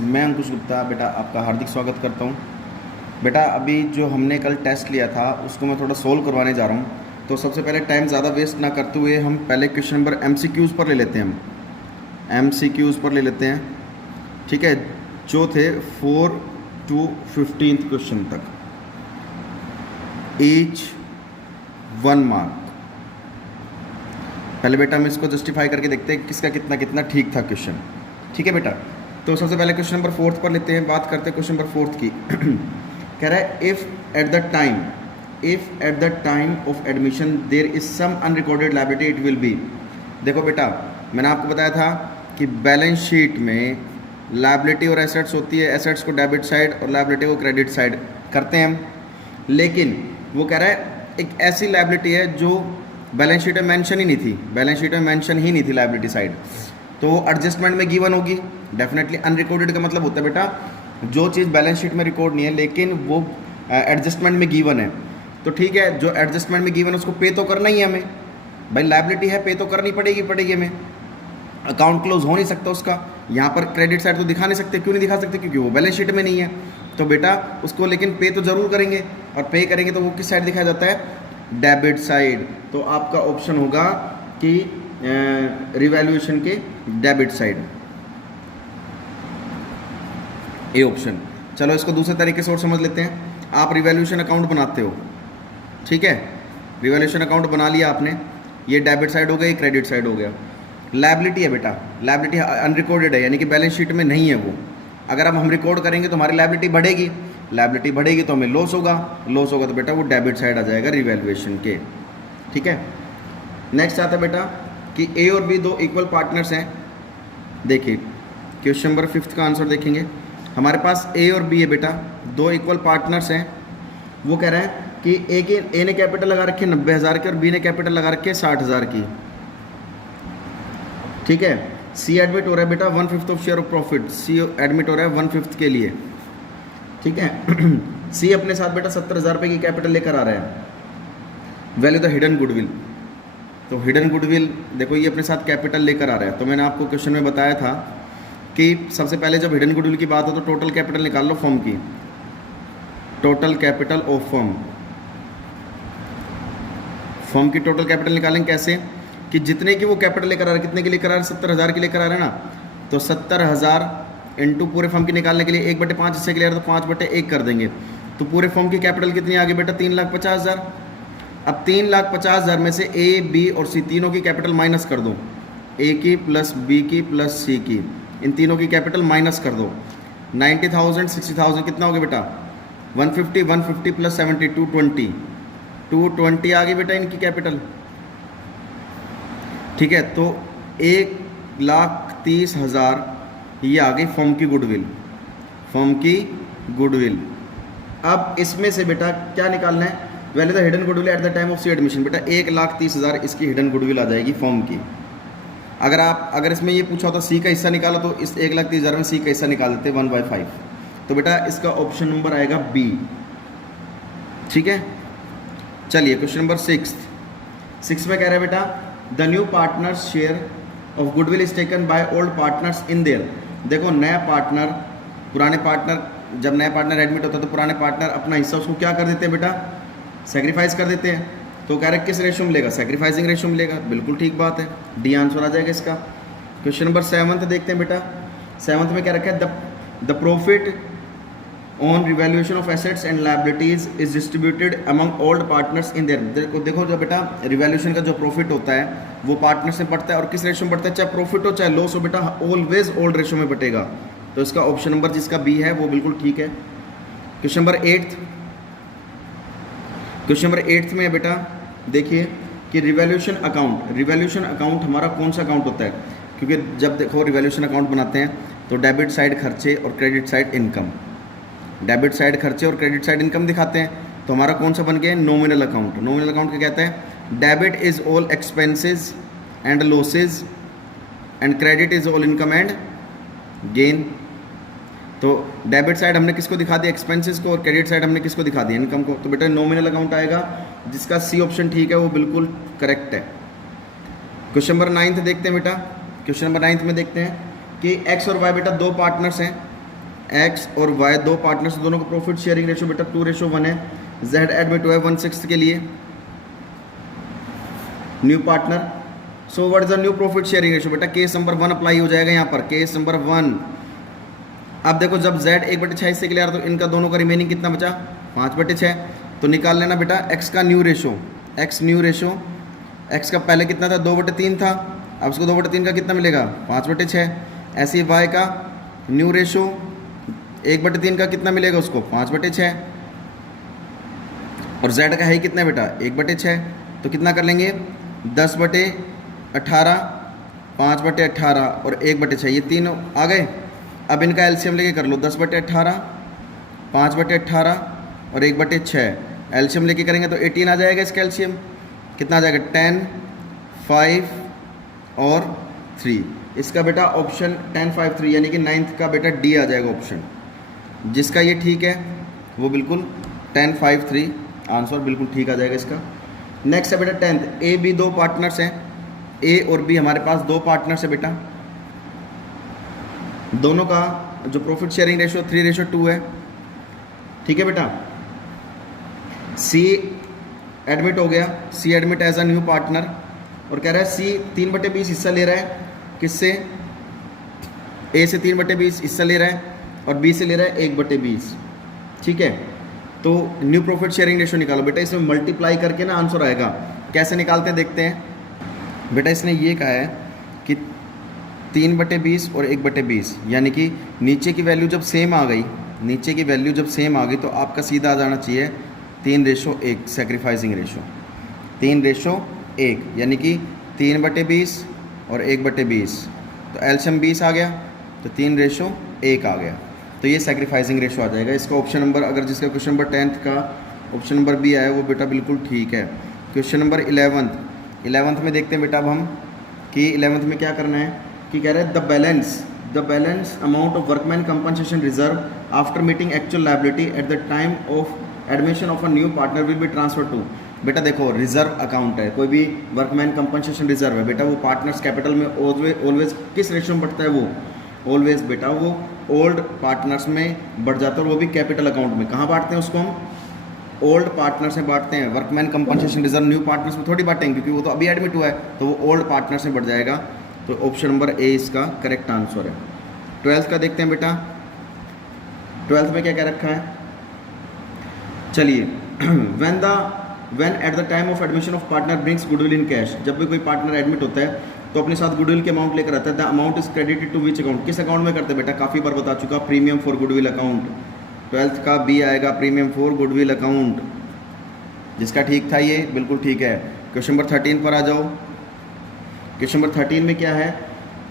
मैं अंकुश गुप्ता बेटा आपका हार्दिक स्वागत करता हूँ। बेटा अभी जो हमने कल टेस्ट लिया था उसको मैं थोड़ा सोल्व करवाने जा रहा हूँ। तो सबसे पहले टाइम ज़्यादा वेस्ट ना करते हुए हम पहले क्वेश्चन नंबर एमसीक्यूज़ पर ले लेते हैं। हम एमसीक्यूज़ पर ले लेते हैं, ठीक है, जो थे 4 to 15 क्वेश्चन तक, ईच 1 मार्क। पहले बेटा हम इसको जस्टिफाई करके देखते हैं किसका कितना कितना ठीक था क्वेश्चन। ठीक है बेटा, तो सबसे पहले क्वेश्चन नंबर 4 पर लेते हैं, बात करते हैं क्वेश्चन नंबर 4 की। कह रहा है if at the time of admission there is some unrecorded liability it will be. देखो बेटा, मैंने आपको बताया था कि बैलेंस शीट में लायबिलिटी और एसेट्स होती है, एसेट्स को डेबिट साइड और लायबिलिटी को क्रेडिट साइड करते हैं हम। लेकिन वो कह रहा है एक ऐसी लायबिलिटी है जो बैलेंस शीट में मेंशन ही नहीं थी, बैलेंस शीट में मेंशन ही नहीं थी लायबिलिटी साइड, तो वो एडजस्टमेंट में गिवन होगी। डेफिनेटली अनरिकॉर्डेड का मतलब होता है बेटा जो चीज़ बैलेंस शीट में रिकॉर्ड नहीं है लेकिन वो एडजस्टमेंट में गिवन है। तो ठीक है, जो एडजस्टमेंट में गिवन है उसको पे तो करना ही है हमें, भाई लायबिलिटी है, पे तो करनी पड़ेगी हमें। अकाउंट क्लोज हो नहीं सकता उसका, यहाँ पर क्रेडिट साइड तो दिखा नहीं सकते। क्यों नहीं दिखा सकते? क्योंकि वो बैलेंस शीट में नहीं है। तो बेटा उसको लेकिन पे तो ज़रूर करेंगे, और पे करेंगे तो वो किस साइड दिखाया जाता है? Debit side. तो आपका ऑप्शन होगा कि रिवैल्यूएशन के डेबिट साइड, ए ऑप्शन। चलो इसको दूसरे तरीके से और समझ लेते हैं। आप रिवैल्यूएशन अकाउंट बनाते हो, ठीक है, रिवैल्यूएशन अकाउंट बना लिया आपने, ये डेबिट साइड हो गया, ये क्रेडिट साइड हो गया। लायबिलिटी है बेटा, लायबिलिटी अनरिकॉर्डेड है, यानी कि बैलेंस शीट में नहीं है वो। अगर अब हम रिकॉर्ड करेंगे तो हमारी लायबिलिटी बढ़ेगी, लायबिलिटी बढ़ेगी तो हमें लॉस होगा, लॉस होगा तो बेटा वो डेबिट साइड आ जाएगा रिवैल्यूएशन के। ठीक है, नेक्स्ट आता है बेटा कि ए और बी दो इक्वल पार्टनर्स हैं। देखिए क्वेश्चन नंबर 5 का आंसर देखेंगे। हमारे पास ए और बी है बेटा, दो इक्वल पार्टनर्स हैं। वो कह रहे हैं कि ए ने कैपिटल लगा रखी है 90,000 की और बी ने कैपिटल लगा रखी है 60,000 की। ठीक है, सी एडमिट हो रहा है बेटा 1/5 of share of profit, C admit हो रहा है 1/5 के लिए। ठीक है, सी अपने साथ बेटा 70,000 रुपये की कैपिटल लेकर आ रहा है। वैल्यू द हिडन गुडविल, तो हिडन गुडविल देखो ये अपने साथ कैपिटल लेकर आ रहा है। तो मैंने आपको क्वेश्चन में बताया था कि सबसे पहले जब हिडन गुडविल की बात हो तो टोटल कैपिटल निकाल लो फर्म की, टोटल कैपिटल ऑफ फर्म की टोटल कैपिटल निकालेंगे कैसे? कि जितने की वो कैपिटल लेकर आ रहा है, कितने के लेकर आ रहा है? 70,000 की लेकर आ रहा है ना। तो 70,000 इंटू पूरे फर्म की निकालने के लिए 1/5 हिस्से के लिए तो 5/1 कर देंगे। तो पूरे फर्म की कैपिटल कितनी आ गई बेटा? 3,50,000। अब 3,50,000 में से ए, बी और सी तीनों की कैपिटल माइनस कर दो, ए की प्लस बी की प्लस सी की, इन तीनों की कैपिटल माइनस कर दो। 90,000 60,000 कितना हो गया बेटा? 150, 150 प्लस 70 220 आ गई बेटा इनकी कैपिटल। ठीक है, तो 1,30,000 ये आ गई फर्म की गुडविल, फर्म की गुडविल। अब इसमें से बेटा क्या निकालना है? Value the hidden goodwill at the time of C admission. बेटा 1,30,000 इसकी हिडन गुडविल आ जाएगी फर्म की। अगर इसमें ये पूछा होता सी का हिस्सा निकाला तो इस 1,30,000 में सी का हिस्सा निकाल देते 1/5। तो बेटा इसका ऑप्शन नंबर आएगा बी। ठीक है, चलिए क्वेश्चन नंबर 6 में कह रहा है बेटा the new partners share of goodwill is taken by old partners in their. देखो नया पार्टनर, पुराने पार्टनर, जब नया पार्टनर एडमिट होता है तो पुराने पार्टनर अपना हिस्सा उसको क्या कर देते हैं बेटा? सेक्रीफाइस कर देते हैं। तो कह रहे किस रेशो में लेगा? सेक्रीफाइसिंग रेशो में लेगा। बिल्कुल ठीक बात है, डी आंसर आ जाएगा इसका। क्वेश्चन नंबर 7 देखते हैं बेटा। 7 में क्या रखा है? The profit on revaluation of assets and liabilities is distributed among old partners in their. देखो जो बेटा रिवैल्यूएशन का जो प्रॉफिट होता है वो पार्टनर से बढ़ता है, और किस रेशो में बढ़ता है? चाहे प्रॉफिट हो चाहे लॉस हो बेटा, ऑलवेज ओल्ड रेशो में बटेगा। तो इसका ऑप्शन नंबर जिसका बी है वो बिल्कुल ठीक है। क्वेश्चन नंबर 8 में बेटा देखिए कि रिवैल्यूएशन अकाउंट हमारा कौन सा अकाउंट होता है? क्योंकि जब देखो रिवैल्यूएशन अकाउंट बनाते हैं तो डेबिट साइड खर्चे और credit side income, debit side खर्चे और क्रेडिट साइड इनकम दिखाते हैं। तो हमारा कौन सा बन गया? Nominal account. नॉमिनल अकाउंट क्या कहता है? Debit is all expenses and losses and credit is all income and gain. तो डेबिट साइड हमने किसको दिखा दिया? एक्सपेंसेस को, और क्रेडिट साइड हमने किसको दिखा दिया? इनकम को। तो बेटा नॉमिनल अकाउंट आएगा, जिसका सी ऑप्शन ठीक है, वो बिल्कुल करेक्ट है। क्वेश्चन नंबर 9 देखते हैं बेटा। क्वेश्चन नंबर 9 में देखते हैं कि एक्स और वाई बेटा दो पार्टनर्स हैं। एक्स और वाई दो पार्टनर्स, दोनों का प्रॉफिट शेयरिंग रेशो बेटा 2:1 है। जेड एडमिट हुआ है 1/6 के लिए, new partner. So what is the new profit sharing ratio बेटा, केस नंबर 1 अप्लाई हो जाएगा यहाँ पर, केस नंबर 1। अब देखो जब z 1/6 हिस्से के लिए आ रहा तो इनका दोनों का रिमेनिंग कितना बचा, 5/6। तो निकाल लेना बेटा x का new ratio, x new ratio, x का पहले कितना था 2/3 था, अब उसको 2/3 का कितना मिलेगा 5/6। ऐसे ही y का न्यू रेशो 1/3 का कितना मिलेगा उसको 5/6, और z का है ही कितना बेटा 1/6। तो कितना कर लेंगे 10/18, 5/18 और 1/6, ये तीनों आ गए। अब इनका एलसीएम लेके कर लो, 10/18, 5/18 और 1/6। एलसीएम लेके करेंगे तो 18 आ जाएगा इसका एलसीएम, कितना आ जाएगा 10, 5 और 3। इसका बेटा ऑप्शन 10, 5, 3 यानी कि 9th का बेटा डी आ जाएगा ऑप्शन। जिसका ये ठीक है वो बिल्कुल 10, 5, 3 आंसर बिल्कुल ठीक आ जाएगा इसका। नेक्स्ट है बेटा 10th, ए बी दो पार्टनर्स हैं, ए और बी हमारे पास दो पार्टनर्स है बेटा, दोनों का जो प्रॉफिट शेयरिंग रेशो 3:2 है, ठीक है बेटा। सी एडमिट हो गया, C admit as a new partner, और कह रहा है सी 3/20 हिस्सा ले रहा है, किससे, ए से 3/20 हिस्सा ले रहा है और बी से ले रहा है 1/20, ठीक है। तो न्यू प्रॉफिट शेयरिंग रेशो निकालो बेटा, इसमें मल्टीप्लाई करके ना आंसर आएगा। कैसे निकालते हैं देखते हैं बेटा। इसने ये कहा है कि 3/20 और 1/20, यानी कि नीचे की वैल्यू जब सेम आ गई, नीचे की वैल्यू जब सेम आ गई तो आपका सीधा आ जाना चाहिए 3:1 सेक्रीफाइसिंग रेशो, 3:1 यानी कि 3/20 और 1/20। तो एलसीएम 20 आ गया तो 3:1 आ गया, तो ये सेक्रीफाइसिंग रेशो आ जाएगा। इसका ऑप्शन नंबर, अगर जिसका क्वेश्चन नंबर 10th का ऑप्शन नंबर बी आया वो बेटा बिल्कुल ठीक है। क्वेश्चन नंबर 11th में देखते हैं बेटा अब हम कि 11th में क्या करना है, कि कह रहे हैं the balance amount of workman compensation reserve after meeting actual liability at the time of admission of a new partner will be transfer to. बेटा देखो रिजर्व अकाउंट है, कोई भी वर्कमैन कंपनसेशन रिजर्व है बेटा, वो पार्टनर्स कैपिटल में always किस रेशियो में बढ़ता है, वो ऑलवेज बेटा वो ओल्ड पार्टनर्स में बढ़ जाता है, और वो भी कैपिटल अकाउंट में। कहाँ बांटते हैं उसको हम, ओल्ड पार्टनर्स में बांटते हैं। Workman compensation reserve new partners में थोड़ी बांटेंगे क्योंकि वो तो अभी एडमिट हुआ है, तो वो ओल्ड पार्टनर्स में बढ़ जाएगा। तो ऑप्शन नंबर ए इसका करेक्ट आंसर है। 12th का देखते हैं बेटा, 12th में क्या क्या रखा है, चलिए when at the time of admission of partner brings goodwill in cash, जब भी कोई पार्टनर एडमिट होता है तो अपने साथ गुडविल के अमाउंट लेकर आता है। The amount is credited to which account, किस अकाउंट में करते हैं बेटा, काफ़ी बार बता चुका, premium for goodwill account. 12th का बी आएगा, प्रीमियम फॉर गुडविल अकाउंट। जिसका ठीक था ये बिल्कुल ठीक है। क्वेश्चन नंबर 13 पर आ जाओ। क्वेश्चन नंबर 13 में क्या है,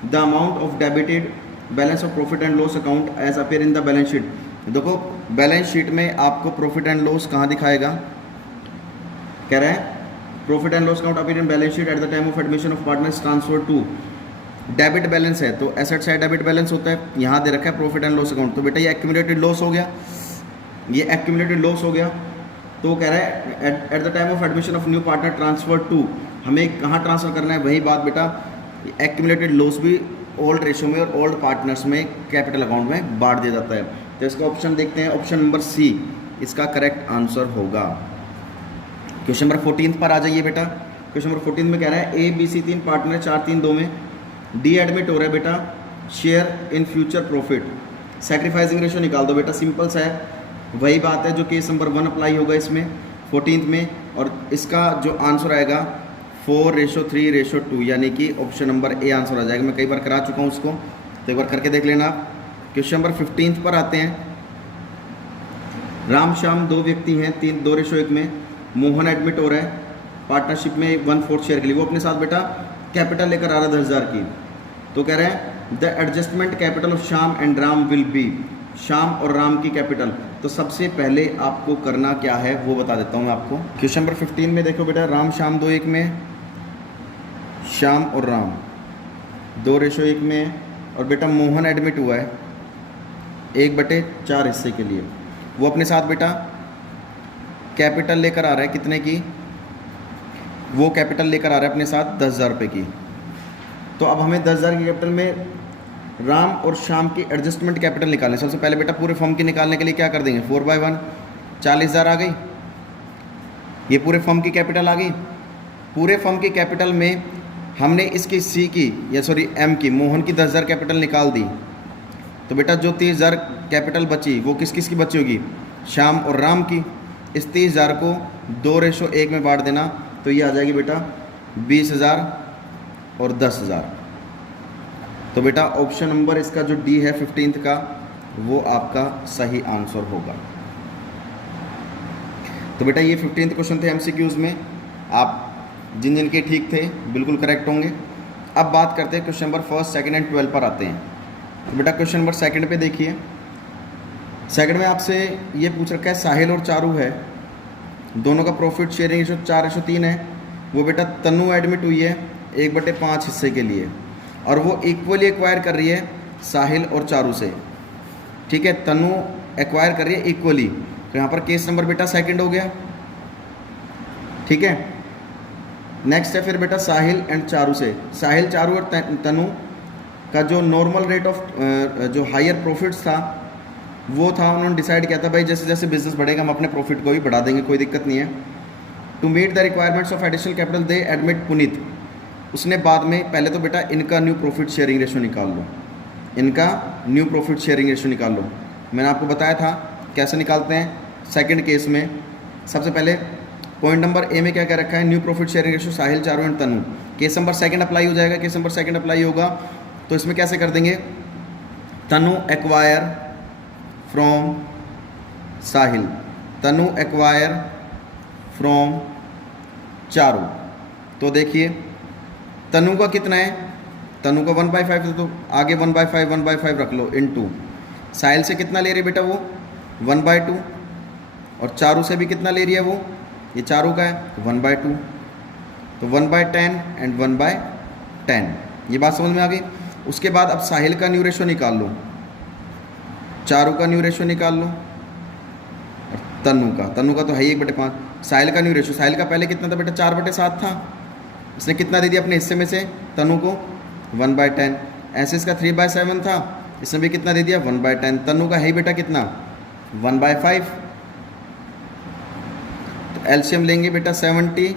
the amount of debited balance of profit and loss account as appear in the balance sheet. देखो बैलेंस शीट में आपको प्रॉफिट एंड लॉस कहाँ दिखाएगा, कह रहा है profit and loss account appear in balance sheet at the time of admission of partners transfer to. Debit balance है तो एसेट साइड डेबिट बैलेंस होता है, यहाँ दे रखा है प्रॉफिट एंड लॉस अकाउंट। तो बेटा ये एक्यूमुलेटेड लॉस हो गया, ये एक्यूमुलेटेड लॉस हो गया। तो कह रहा है at the time of admission of new partner transfer to, हमें कहाँ ट्रांसफर करना है, वही बात बेटा, एक्यूमुलेटेड लॉस भी ओल्ड रेशो में और ओल्ड पार्टनर्स में कैपिटल अकाउंट में बांट दिया जाता है। तो इसका ऑप्शन देखते हैं, ऑप्शन नंबर सी इसका करेक्ट आंसर होगा। क्वेश्चन नंबर 14 पर आ जाइए बेटा। क्वेश्चन नंबर 14 में कह रहा है ए बी सी 3 पार्टनर 4, 3, 2 में डी एडमिट हो रहा है बेटा, share in future profit, sacrificing ratio निकाल दो बेटा, सिंपल सा है, वही बात है जो केस नंबर 1 अप्लाई होगा इसमें 14th में। और इसका जो आंसर आएगा 4:3:2 यानी कि ऑप्शन नंबर ए आंसर आ जाएगा। मैं कई बार करा चुका हूँ उसको, तो एक बार करके देख लेना आप। क्वेश्चन नंबर 15 पर आते हैं। राम श्याम 2 व्यक्ति हैं, 2:1 में मोहन एडमिट हो रहा है पार्टनरशिप में 1/4 शेयर के लिए, वो अपने साथ बेटा कैपिटल लेकर आ रहा है 10,000 की। तो कह रहे हैं the adjustment capital of Shyam and Ram will be, Shyam और राम की कैपिटल। तो सबसे पहले आपको करना क्या है वो बता देता हूँ मैं आपको। क्वेश्चन नंबर 15 में देखो बेटा, राम श्याम 2:1 में, श्याम और राम 2:1 में, और बेटा मोहन एडमिट हुआ है 1/4 हिस्से के लिए, वो अपने साथ बेटा कैपिटल लेकर आ रहा है कितने की, वो कैपिटल लेकर आ रहा है अपने साथ 10,000 रुपये की। तो अब हमें 10,000 की कैपिटल में राम और श्याम की एडजस्टमेंट कैपिटल निकालें। सबसे पहले बेटा पूरे फर्म की निकालने के लिए क्या कर देंगे, 4/1 40,000 आ गई। ये पूरे फर्म की कैपिटल आ गई। पूरे फर्म की कैपिटल में हमने इसकी सी की या सॉरी एम की, मोहन की 10,000 कैपिटल निकाल दी। तो बेटा जो 30,000 कैपिटल बची वो किस किस की बची होगी, श्याम और राम की। इस 30,000 को 2:1 में बांट देना तो ये आ जाएगी बेटा 20,000 और 10,000। तो बेटा ऑप्शन नंबर इसका जो डी है 15th का वो आपका सही आंसर होगा। तो बेटा ये 15th क्वेश्चन थे एमसीक्यूज़ में, आप जिन जिन के ठीक थे बिल्कुल करेक्ट होंगे। अब बात करते हैं क्वेश्चन नंबर 1, 2 एंड 12 पर आते हैं। तो बेटा क्वेश्चन नंबर 2 पे देखिए। 2 में आपसे ये पूछ रखा है साहिल और चारू है, दोनों का प्रॉफिट शेयरिंग रेशो 4:3 है। वो बेटा तनु एडमिट हुई है 1/5 हिस्से के लिए और वो इक्वली एक्वायर कर रही है साहिल और चारू से। ठीक है, तनु एक्वायर कर रही है इक्वली, तो यहाँ पर केस नंबर बेटा 2 हो गया। ठीक है, नेक्स्ट है फिर बेटा साहिल एंड चारू से। साहिल, चारू और तनु का जो नॉर्मल रेट ऑफ जो हायर प्रॉफिट्स था वो था, उन्होंने डिसाइड किया था भाई जैसे जैसे बिजनेस बढ़ेगा हम अपने प्रॉफिट को भी बढ़ा देंगे, कोई दिक्कत नहीं है। To meet the requirements of additional capital they admit Puneet. उसने बाद में पहले तो बेटा इनका न्यू प्रॉफिट शेयरिंग रेशो निकाल लो, इनका न्यू प्रॉफिट शेयरिंग रेशो निकाल लो। मैंने आपको बताया था कैसे निकालते हैं। सेकंड केस में सबसे पहले पॉइंट नंबर ए में क्या क्या रखा है, new profit sharing ratio Sahil, Charu and Tanu. Case number 2 apply हो जाएगा। केस नंबर 2 अप्लाई होगा तो इसमें कैसे कर देंगे, Tanu acquire from Sahil, Tanu acquire from Charu. तो देखिए तनु का कितना है, तनु का 1/5 तो आगे 1/5 रख लो इनटू साहिल से कितना ले रही है बेटा वो 1/2 और चारू से भी कितना ले रही है वो, ये चारू का है 1/2 तो 1/10 एंड 1/10। ये बात समझ में आ गई। उसके बाद अब साहिल का न्यू रेशो निकाल लो, चारू का न्यू रेशो निकाल लो और तनु का तो है ही 1/5। साहिल का न्यू रेशो, साहिल का पहले कितना था बेटा 4/7 था, इसने कितना दे दिया अपने हिस्से में से तनु को 1/10। ऐसे इसका 3/7 था, इसने भी कितना दे दिया 1/10। तनु का है ही बेटा कितना 1/5। तो एलसीएम लेंगे बेटा 70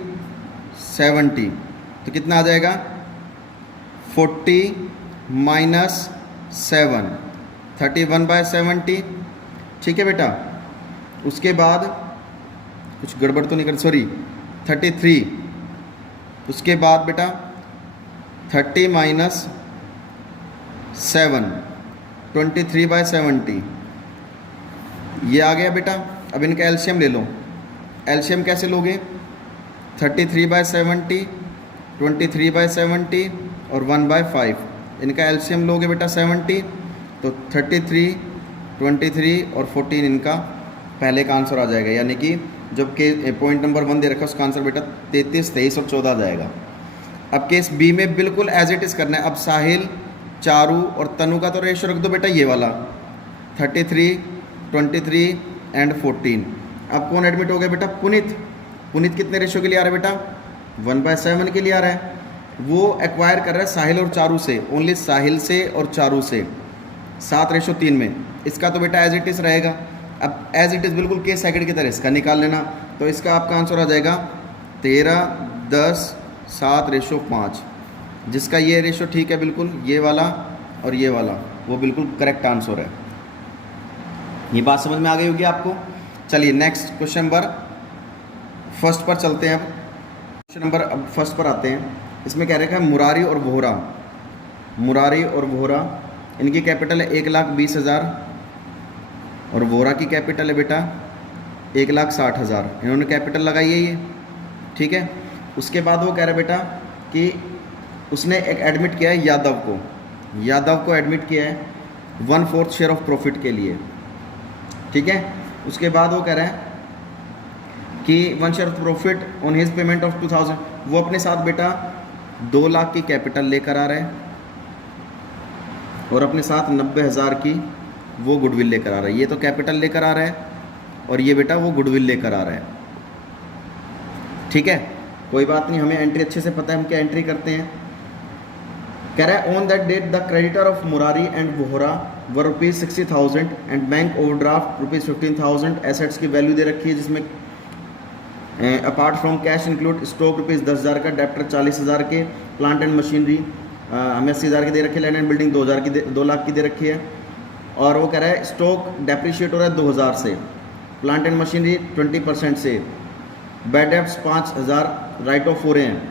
तो कितना आ जाएगा 40 - 7 31/70। ठीक है बेटा, उसके बाद कुछ गड़बड़ तो नहीं कर, सॉरी 33। उसके बाद बेटा 30 - 7 23/70 ये आ गया बेटा। अब इनका एलसीएम ले लो। एलसीएम कैसे लोगे, 33/70 23/70 और 1/5। इनका एलसीएम लोगे बेटा 70 तो 33 23 और 14 इनका पहले का आंसर आ जाएगा। यानी कि जब के पॉइंट नंबर 1 दे रखा है उसका आंसर बेटा 33 23 और 14 आ जाएगा। अब केस बी में बिल्कुल एज इट इज़ करना है। अब साहिल, चारू और तनु का तो रेशो रख दो बेटा ये वाला 33 23 एंड 14। अब कौन एडमिट हो गया बेटा, पुनीत। पुनीत कितने रेशो के लिए आ रहा है बेटा 1/7 के लिए आ रहा है। वो एक्वायर कर रहा है साहिल और चारू से, ओनली साहिल से और चारू से 7:3 में। इसका तो बेटा एज इट इज़ रहेगा। अब एज इट इज़ बिल्कुल केस सेकंड की तरह इसका निकाल लेना, तो इसका आपका आंसर आ जाएगा 13 10 7:5। जिसका ये रेशो ठीक है बिल्कुल, ये वाला और ये वाला वो बिल्कुल करेक्ट आंसर है। ये बात समझ में आ गई होगी आपको। चलिए नेक्स्ट क्वेश्चन नंबर 1 पर चलते हैं। अब क्वेश्चन नंबर 1 पर आते हैं। इसमें कह रखा है मुरारी और वोहरा। मुरारी और वोहरा इनकी कैपिटल है 1,20,000 और वोहरा की कैपिटल है बेटा 1,60,000। इन्होंने कैपिटल लगाई है ये, ठीक है। उसके बाद वो कह रहा है बेटा कि उसने एक एडमिट किया है यादव को एडमिट किया है 1/4 शेयर ऑफ प्रॉफिट के लिए, ठीक है। उसके बाद वो कह रहा है कि 1 share of profit on his payment of 2,000। वो अपने साथ बेटा 2 लाख की कैपिटल लेकर आ रहा है और अपने साथ 90,000 की वो गुडविल लेकर आ रहा है। ये तो कैपिटल लेकर आ रहा है और ये बेटा वो गुडविल लेकर आ रहा है, ठीक है। कोई बात नहीं, हमें एंट्री अच्छे से पता है, हम क्या एंट्री करते हैं। कह रहा है on that date the creditor of Murari and Vohra were ₹60,000 and bank overdraft ₹15,000। Assets की वैल्यू दे रखी है जिसमें apart from cash include stock ₹10,000 का, डेप्टर 40,000 के, प्लांट एंड मशीनरी हमें 80,000 की दे रखी है, लैंड एंड बिल्डिंग 2 लाख की दे रखी है। और वो कह रहा है स्टॉक डेप्रिशिएट हो रहा है 2,000 से, प्लांट एंड मशीनरी 20% से, बैड डेब्ट्स 5,000 राइट ऑफ हो रहे हैं,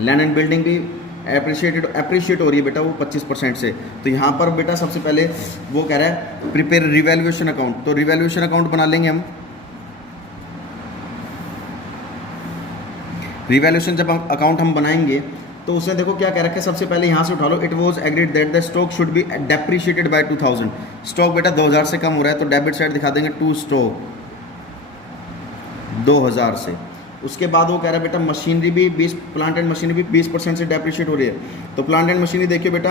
लैंड एंड बिल्डिंग भी अप्रिशिएट हो रही है बेटा वो 25% से। तो यहाँ पर बेटा सबसे पहले वो कह रहा है प्रिपेयर रिवैल्यूएशन अकाउंट। तो रिवैल्यूएशन अकाउंट बना लेंगे हम। रिवैल्यूएशन जब अकाउंट हम बनाएंगे तो उसमें देखो क्या कह रखा है, सबसे पहले यहाँ से उठा लो, it was agreed that the stock should be depreciated by 2,000। Stock बेटा 2,000 से कम हो रहा है तो डेबिट साइड दिखा देंगे टू स्टॉक 2,000 से। उसके बाद वो कह रहा है बेटा मशीनरी भी 20, प्लांट एंड मशीनरी भी 20% से डेप्रिशिएट हो रही है। तो प्लांट एंड मशीनरी देखिए बेटा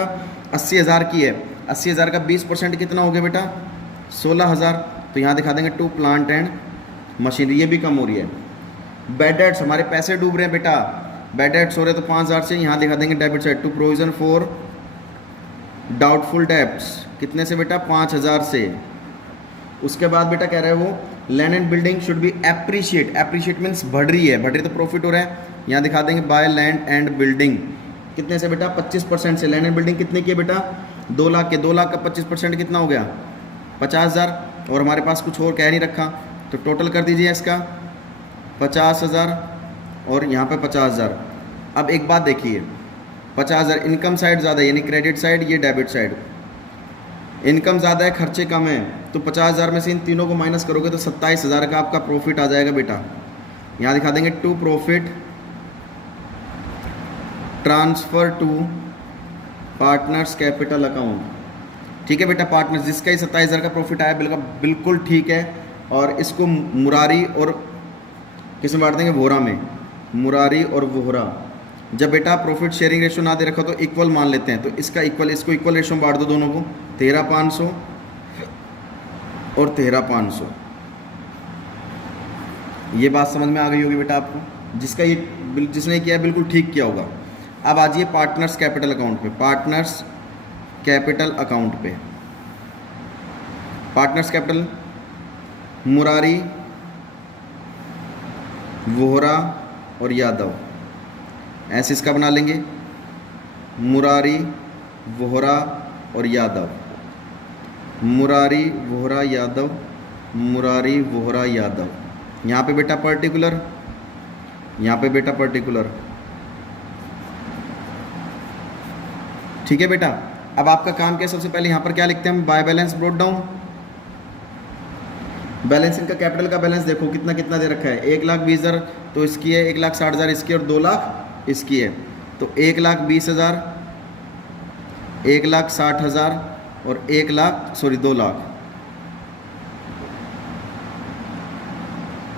80,000 की है, 80,000 का 20% कितना हो गया बेटा 16,000। तो यहाँ दिखा देंगे टू प्लांट एंड मशीनरी, ये भी कम हो रही है। बैड डेट्स हमारे पैसे डूब रहे हैं बेटा, बैड डेट्स हो रहे हैं तो 5,000 से, यहाँ दिखा देंगे debit side to provision for doubtful debts कितने से बेटा 5,000 से। उसके बाद बेटा कह रहा है वो land and building should be appreciate means बढ़ रही है तो प्रॉफिट हो रहा है, यहाँ दिखा देंगे बाय लैंड एंड बिल्डिंग कितने से बेटा 25% से। लैंड एंड बिल्डिंग कितने की है बेटा 2 लाख के, 2 लाख का 25% कितना हो गया 50,000। और हमारे पास कुछ और कह नहीं रखा तो टोटल कर दीजिए इसका 50,000 और यहाँ पे 50,000। अब एक बात देखिए 50,000 इनकम साइड ज़्यादा है यानी क्रेडिट साइड, ये डेबिट साइड। इनकम ज़्यादा है खर्चे कम है तो 50,000 में से इन तीनों को माइनस करोगे तो 27,000 का आपका प्रॉफिट आ जाएगा बेटा। यहाँ दिखा देंगे to profit transfer to partners capital account. ठीक है बेटा, पार्टनर्स जिसका ही 27,000 का प्रॉफिट आया बिल्कुल ठीक है। और इसको मुरारी और किस में बांट देंगे वोहरा में, मुरारी और वोहरा। जब बेटा प्रॉफिट शेयरिंग रेशो ना दे रखा तो इक्वल मान लेते हैं, तो इसका इक्वल, इसको इक्वल रेशो में बांट दो दोनों को, 13,500 और 13,500। ये बात समझ में आ गई होगी बेटा आपको, जिसने किया है बिल्कुल ठीक किया होगा। अब आ जाइए पार्टनर्स कैपिटल अकाउंट पे, पार्टनर्स कैपिटल अकाउंट पे। पार्टनर्स कैपिटल मुरारी, वोहरा और यादव, ऐसे इसका बना लेंगे मुरारी, वोहरा और यादव, मुरारी, वोहरा, यादव, मुरारी, वोहरा, यादव। यहाँ पे बेटा पर्टिकुलर, यहाँ पे बेटा पर्टिकुलर। ठीक है बेटा, अब आपका काम क्या है, सबसे पहले यहाँ पर क्या लिखते हैं हम, by balance brought down. Balance इनका कैपिटल का बैलेंस देखो कितना कितना दे रखा है, 1,20,000 तो इसकी है, 1,60,000 इसकी और 2 लाख इसकी है। तो 1,20,000, 1,60,000 और 2 लाख।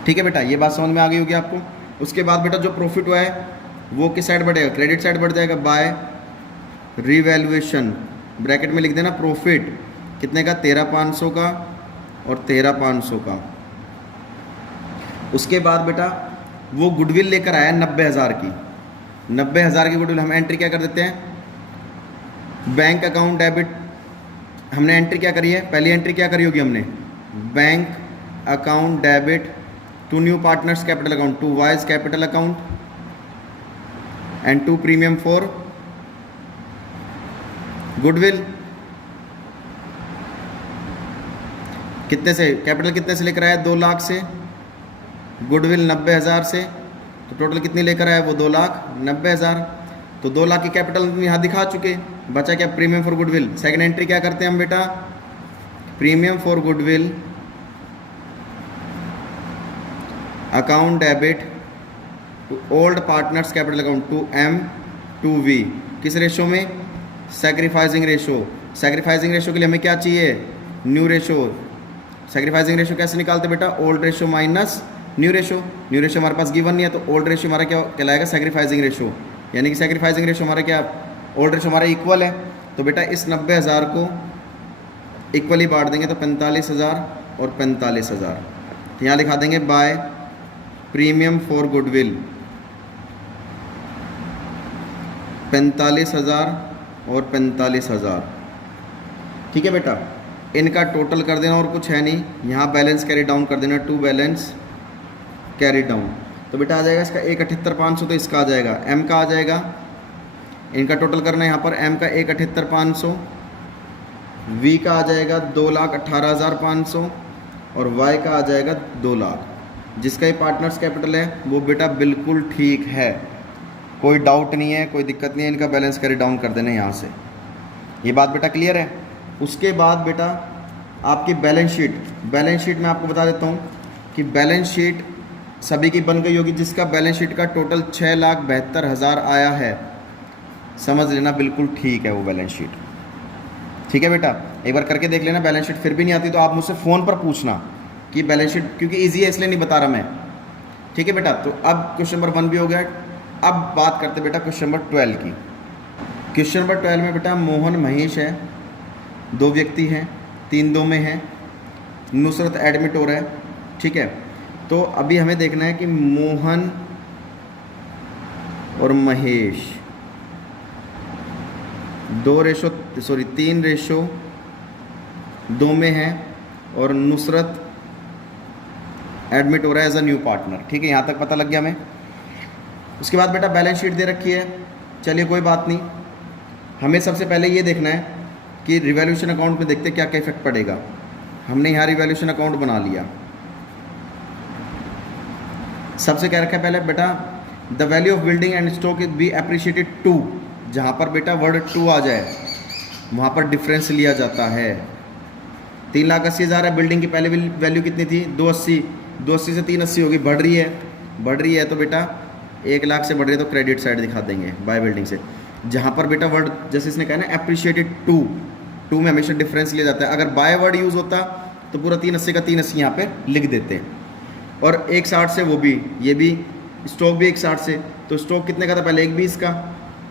ठीक है बेटा, ये बात समझ में आ गई होगी आपको। उसके बाद बेटा जो प्रॉफिट हुआ है वो किस साइड बढ़ेगा, क्रेडिट साइड बढ़ जाएगा बाय रिवैल्यूएशन। ब्रैकेट में लिख देना प्रॉफिट कितने का, 13,500 का और 13,500 का। उसके बाद बेटा वो गुडविल लेकर आया 90,000 की, 90,000 की गुडविल। हम एंट्री क्या कर देते हैं, बैंक अकाउंट डेबिट। हमने एंट्री क्या करी है, पहली एंट्री क्या करी होगी हमने, bank account debit to new partners capital account, to wise capital account and to premium for goodwill. कितने से, कैपिटल कितने से लेकर आया, 2 लाख से, गुडविल 90,000 से, तो टोटल कितनी लेकर आया वो 2,90,000। तो 2 लाख की कैपिटल यहाँ दिखा चुके, बचा क्या premium for goodwill. Second entry क्या करते हैं हम बेटा, premium for goodwill account debit to old partners capital account to M/V, किस रेशो में, सैक्रिफाइसिंग रेशो। सैक्रिफाइसिंग रेशो के लिए हमें क्या चाहिए, न्यू रेशो। सैक्रिफाइसिंग रेशो कैसे निकालते बेटा, old ratio minus new ratio. New ratio हमारे पास गिवन नहीं है तो ओल्ड रेशो हमारा क्या कहलाएगा, सैक्रिफाइसिंग रेशो। यानी कि सैक्रिफाइसिंग रेशो हमारा क्या, ओल्ड रेशो हमारा इक्वल है। तो बेटा इस 90,000 को इक्वली बांट देंगे तो 45,000 और 45,000। तो यहाँ लिखा देंगे बाय प्रीमियम फॉर गुडविल 45,000 और 45,000। ठीक है बेटा, इनका टोटल कर देना और कुछ है नहीं, यहाँ बैलेंस कैरी डाउन कर देना, टू बैलेंस कैरी डाउन। तो बेटा आ जाएगा इसका 1,78,500, तो इसका आ जाएगा एम का आ जाएगा, इनका टोटल करना है यहाँ पर, एम का 1,78,500, वी का आ जाएगा 2,18,500 और वाई का आ जाएगा 2 लाख। जिसका ये पार्टनर्स कैपिटल है वो बेटा बिल्कुल ठीक है, कोई डाउट नहीं है, कोई दिक्कत नहीं है, इनका बैलेंस कैरी डाउन कर देना यहाँ से। ये बात बेटा क्लियर है। उसके बाद बेटा आपकी बैलेंस शीट मैं आपको बता देता हूँ कि बैलेंस शीट सभी की बन गई होगी। जिसका बैलेंस शीट का टोटल 6,72,000 आया है, समझ लेना बिल्कुल ठीक है वो बैलेंस शीट। ठीक है बेटा, एक बार करके देख लेना। बैलेंस शीट फिर भी नहीं आती तो आप मुझसे फ़ोन पर पूछना कि बैलेंस शीट, क्योंकि ईजी है इसलिए नहीं बता रहा मैं। ठीक है बेटा, तो अब क्वेश्चन नंबर 1 भी हो गया। अब बात करते बेटा क्वेश्चन नंबर 12 की। क्वेश्चन नंबर 12 में बेटा मोहन महेश है, 2 व्यक्ति हैं, 3 में हैं, नुसरत एडमिट हो रहा है। ठीक है, तो अभी हमें देखना है कि मोहन और महेश 3:2 में है और नुसरत एडमिट हो रहा है एज अ न्यू पार्टनर। ठीक है, यहाँ तक पता लग गया हमें। उसके बाद बेटा बैलेंस शीट दे रखी है, चलिए कोई बात नहीं। हमें सबसे पहले ये देखना है कि रिवैल्यूएशन अकाउंट में देखते क्या क्या इफेक्ट पड़ेगा। हमने यहाँ रिवैल्यूएशन अकाउंट बना लिया। सबसे क्या रखा है पहले बेटा, the value of building and stock is be appreciated to. जहाँ पर बेटा वर्ड टू आ जाए वहाँ पर डिफरेंस लिया जाता है। 3,80,000 है, बिल्डिंग की पहले वैल्यू कितनी थी 280, 280 से 380 होगी, बढ़ रही है तो बेटा 1 लाख से बढ़ रही है तो क्रेडिट साइड दिखा देंगे बाय बिल्डिंग से। जहाँ पर बेटा वर्ड जैसे इसने कहा ना एप्रिशिएटेड टू में हमेशा डिफरेंस लिया जाता है। अगर बाय वर्ड यूज़ होता तो पूरा 380 का 380 यहाँ पे लिख देते हैं। और 160 से वो भी, ये भी स्टॉक भी 160 से, तो स्टॉक कितने का था पहले 120 का,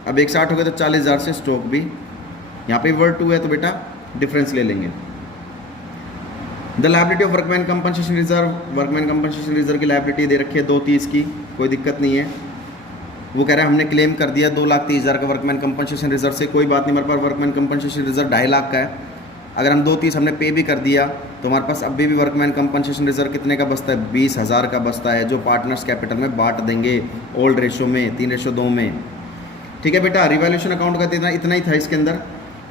अब 160 हो गया तो 40,000 से स्टॉक भी, यहाँ पे वर्ड 2 है तो बेटा डिफरेंस ले लेंगे। The liability of workman compensation reserve, workman compensation reserve की लायबिलिटी दे रखी है 230 की, कोई दिक्कत नहीं है। वो कह रहे हैं हमने क्लेम कर दिया 2,30,000 का वर्कमैन कंपनसेशन रिजर्व से, कोई बात नहीं, हमारे पास वर्कमैन कंपनसेशन रिजर्व 2.5 लाख का है। अगर हम 230 हमने पे भी कर दिया तो हमारे पास अभी भी वर्कमैन कंपनसेशन रिजर्व कितने का बचता है 20,000 का बचता है, जो पार्टनर्स कैपिटल में बांट देंगे ओल्ड रेशो में 3:2 में। ठीक है बेटा, रिवैल्यूएशन अकाउंट का इतना ही था इसके अंदर।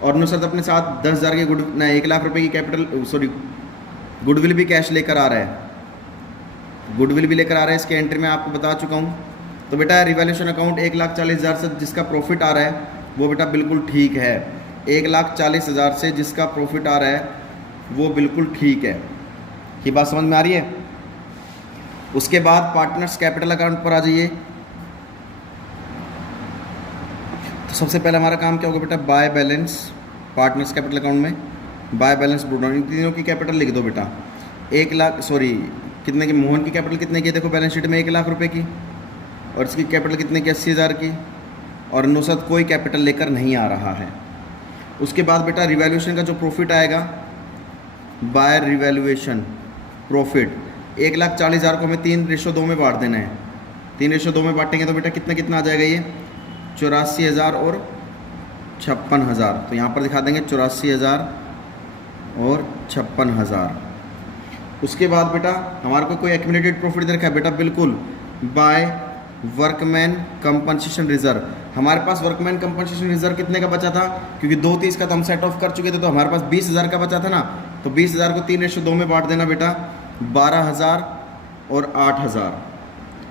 और नुसरत अपने साथ 10,000 के 1 लाख रुपए की कैपिटल गुडविल भी कैश लेकर आ रहा है, गुडविल भी लेकर आ रहा है, इसके एंट्री में आपको बता चुका हूँ। तो बेटा रिवैल्यूएशन अकाउंट 1,40,000 से जिसका प्रॉफिट आ रहा है वो बेटा बिल्कुल ठीक है। 1,40,000 से जिसका प्रॉफिट आ रहा है वो बिल्कुल ठीक है। ये बात समझ में आ रही है। उसके बाद पार्टनर्स कैपिटल अकाउंट पर आ जाइए। तो सबसे पहले हमारा काम क्या होगा बेटा, by balance partners capital account में बाय बैलेंस ब्रूट डाउन, इन तीनों की कैपिटल लिख दो बेटा। 1 लाख कितने की, मोहन की कैपिटल कितने की देखो बैलेंस शीट में 1 लाख रुपए की, और इसकी कैपिटल कितने की 80,000 की, और नुसरत कोई कैपिटल लेकर नहीं आ रहा है। उसके बाद बेटा रिवैल्यूएशन का जो प्रॉफिट आएगा बाय रिवैल्यूएशन प्रॉफिट 1,40,000 को हमें 3:2 में बांट देना है। 3:2 में बांटेंगे तो बेटा कितना आ जाएगा, ये 84,000 और 56,000। तो यहाँ पर दिखा देंगे 84,000 और 56,000। उसके बाद बेटा हमारे को कोई एक्यूमुलेटेड प्रॉफिट दे रखा है बेटा, बिल्कुल बाय वर्कमैन कंपनसेशन रिजर्व। हमारे पास वर्कमैन कंपनसेशन रिजर्व कितने का बचा था, क्योंकि 230 का तो हम सेट ऑफ कर चुके थे, तो हमारे पास 20,000 का बचा था ना, तो 20,000 को 3:2 में बांट देना बेटा, 12,000 और 8,000।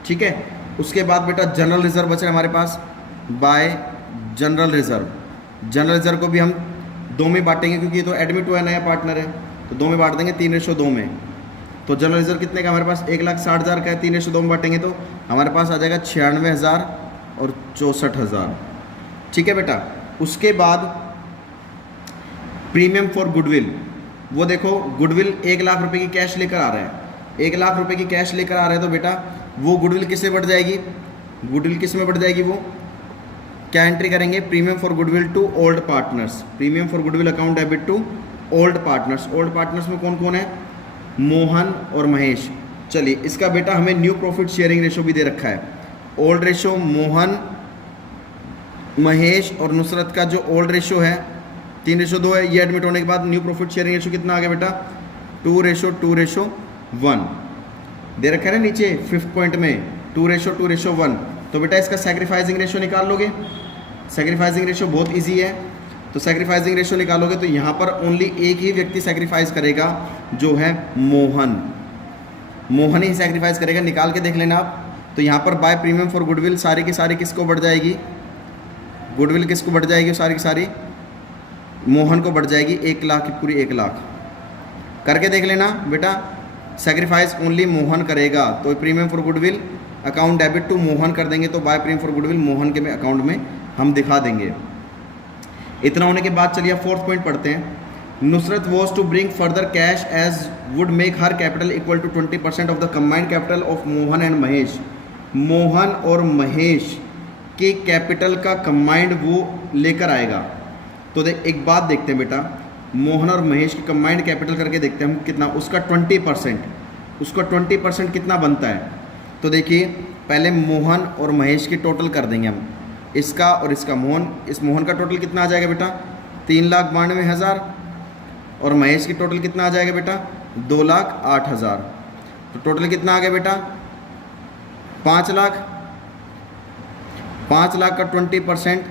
ठीक है, उसके बाद बेटा जनरल रिजर्व बचा हमारे पास बाय जनरल रिजर्व को भी हम 2 में बांटेंगे, क्योंकि ये तो एडमिट हुआ है, नया पार्टनर है, तो 2 में बांट देंगे 3:2 में। तो जनरल रिजर्व कितने का हमारे पास 1,60,000 का है, 3:2 में बांटेंगे तो हमारे पास आ जाएगा 96,000 और 64,000। ठीक है बेटा। उसके बाद प्रीमियम फॉर गुडविल, वो देखो गुडविल 1 लाख रुपए की कैश लेकर आ रहा है, 1 लाख रुपए की कैश लेकर आ रहा है, तो बेटा वो गुडविल किससे बढ़ जाएगी, गुडविल किस में बढ़ जाएगी, वो क्या एंट्री करेंगे, premium for goodwill to old partners, premium for goodwill account debit to old partners. Old partners में कौन कौन है, मोहन और महेश। चलिए इसका बेटा हमें न्यू प्रॉफिट शेयरिंग रेशो भी दे रखा है। ओल्ड रेशो मोहन महेश और नुसरत का जो ओल्ड रेशो है 3:2 है, ये एडमिट होने के बाद न्यू प्रॉफिट शेयरिंग रेशो कितना आ गया बेटा 2:1 दे रखा है ना नीचे 5th पॉइंट में 2:1। तो बेटा इसका सैक्रिफाइसिंग रेशो निकाल लोगे। सैक्रिफाइसिंग रेशो बहुत इजी है, तो सैक्रिफाइसिंग रेशो निकालोगे तो यहाँ पर ओनली एक ही व्यक्ति सैक्रिफाइस करेगा जो है मोहन ही सैक्रिफाइस करेगा। निकाल के देख लेना आप। तो यहाँ पर बाय प्रीमियम फॉर गुडविल सारी की सारी किसको बढ़ जाएगी, गुडविल किसको बढ़ जाएगी, सारी की सारी मोहन को बढ़ जाएगी 1 लाख की पूरी 1 लाख। करके देख लेना बेटा, सैक्रिफाइस ओनली मोहन करेगा तो premium for goodwill account debit to Mohan कर देंगे, तो by premium for goodwill Mohan के अकाउंट में हम दिखा देंगे। इतना होने के बाद चलिए 4th पॉइंट पढ़ते हैं। Nusrat was to bring further cash as would make her capital equal to 20% of the combined capital of Mohan and Mahesh. Mohan और महेश के कैपिटल का कंबाइंड वो लेकर आएगा। तो एक बात देखते हैं बेटा, मोहन और महेश की कंबाइंड कैपिटल करके देखते हैं हम कितना, उसका 20% कितना बनता है। तो देखिए पहले मोहन और महेश की टोटल कर देंगे हम, इसका और इसका इस मोहन का टोटल कितना आ जाएगा बेटा 3,92,000 और महेश की टोटल कितना आ जाएगा बेटा 2,08,000। तो टोटल कितना आ गया बेटा 5 लाख। 5 लाख का 20%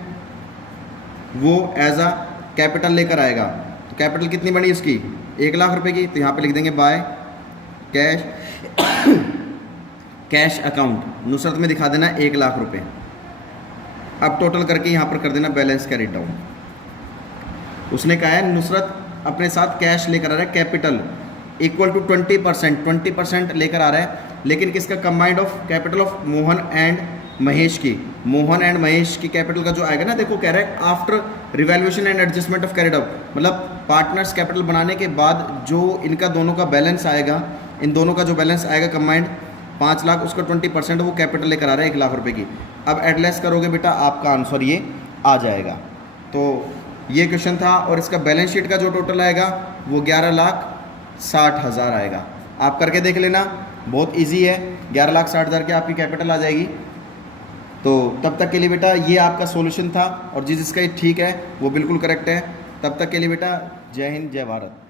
वो एज अ कैपिटल लेकर आएगा। तो कैपिटल कितनी बनी उसकी 1 लाख रुपए की। तो यहाँ पे लिख देंगे बाय कैश अकाउंट, नुसरत में दिखा देना 1 लाख रुपए। अब टोटल करके यहाँ पर कर देना बैलेंस कैरिड डाउन। उसने कहा है नुसरत अपने साथ कैश लेकर आ रहा है कैपिटल इक्वल टू 20% लेकर आ रहा है, लेकिन किसका combined of capital of Mohan and Mahesh की। मोहन एंड महेश की कैपिटल का जो आएगा ना, देखो कह रहा है after revaluation and adjustment of carried out, मतलब पार्टनर्स कैपिटल बनाने के बाद जो इनका दोनों का बैलेंस आएगा, इन दोनों का जो बैलेंस आएगा कंबाइंड 5 लाख, उसका 20% वो कैपिटल लेकर आ रहा है 1 लाख रुपए की। अब एडलेस करोगे बेटा आपका आंसर ये आ जाएगा। तो ये क्वेश्चन था और इसका बैलेंस शीट का जो टोटल आएगा वो 11,60,000 आएगा। आप करके देख लेना, बहुत इजी है, 11,60,000 की आपकी कैपिटल आ जाएगी। तो तब तक के लिए बेटा ये आपका सॉल्यूशन था और जिसका ये ठीक है वो बिल्कुल करेक्ट है। तब तक के लिए बेटा जय हिंद जय भारत।